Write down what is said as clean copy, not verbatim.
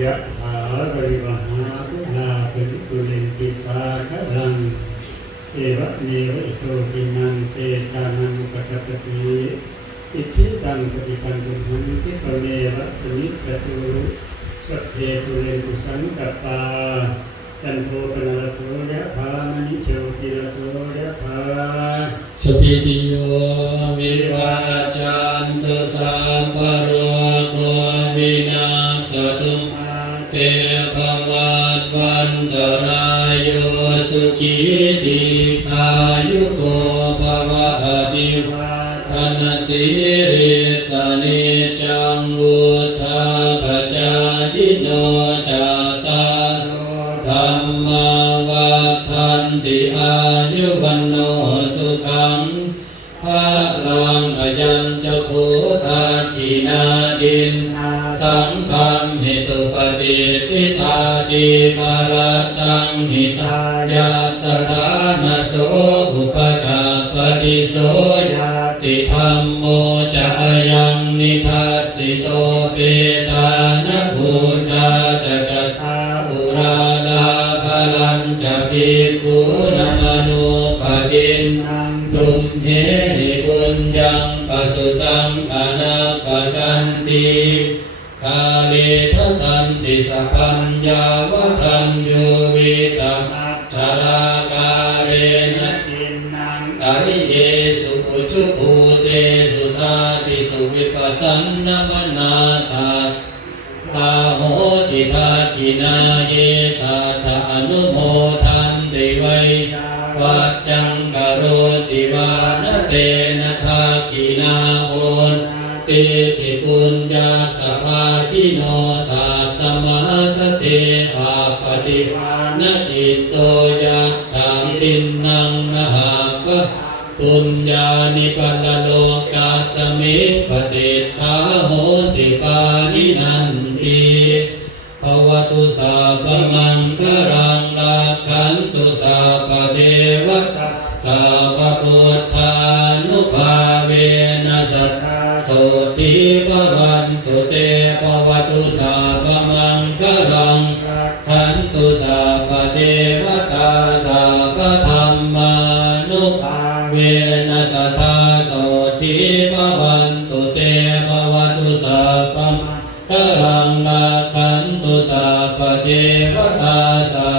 ยะถาวริวหาปุราปิตุเรนติสาคลังเอวะเมวะอิโตปินังเตตานังอุปกัปปติอิทธิตังปฏิปันตุหังคิปะเมวะสมิจจตุสัพเพตุเรนตุสังกัปปาจันโทปนรโสยะถามณิโชติรโสยะถาสพิติโยวิวัจจันตุสัพพะโรโควินาศตุมาเตภวัตวันตรายโยสุขีติขายุโกภวะอภิวาทนาสิริสนิจังวุธาปจายิโนจัตตารโอธัมมาวัฏันติอายุวันโนสุขังภะลังอยัญจโคทากินาจินนาสังฆัมหิสุปฏิทิตาจิกรตังหิตายาสถานะโสอุปการปฏิโสยติธรรมโมจะยังนิทัสสิโตเปตานะภูชาจะกัตถาอุราลาภลังจะภิกขุนะมโนปจินนังตุมเหหิปุญญังปสุตังอนาปกันติกาเลทะตันติสัพพัญญาวะคันโยวิตัมมัจฉราการเรนะกินนังอริเยสุอุชุภูเตสุทาติสุวิปัสสันนมนาตัสลาโหติทากินาเยตาทะอนุโมทันติไวยวัจจังกโรติวานเตนะทากินาโอนติปิปุญญาสภาทิโนตัสสมาทเตอาปฏิวานจิตโตยัตถังตินนังมหาปะปุญญานิปันโลกาสมิปติทาโหติปานินันติภวตุสัพพมังคลังรักขันตุสัพพเทวตาสัพพพุทธานุภาเวนัสสะโสติภวันตุเตภวตุสัพพมังคลังรักขันตุสัพพเทวตาสัพพธัมมานุภาเวนัสสะโสติภวันตุเตภวตุสัพพมังคลังรักขันตุสัพพเทวตาสั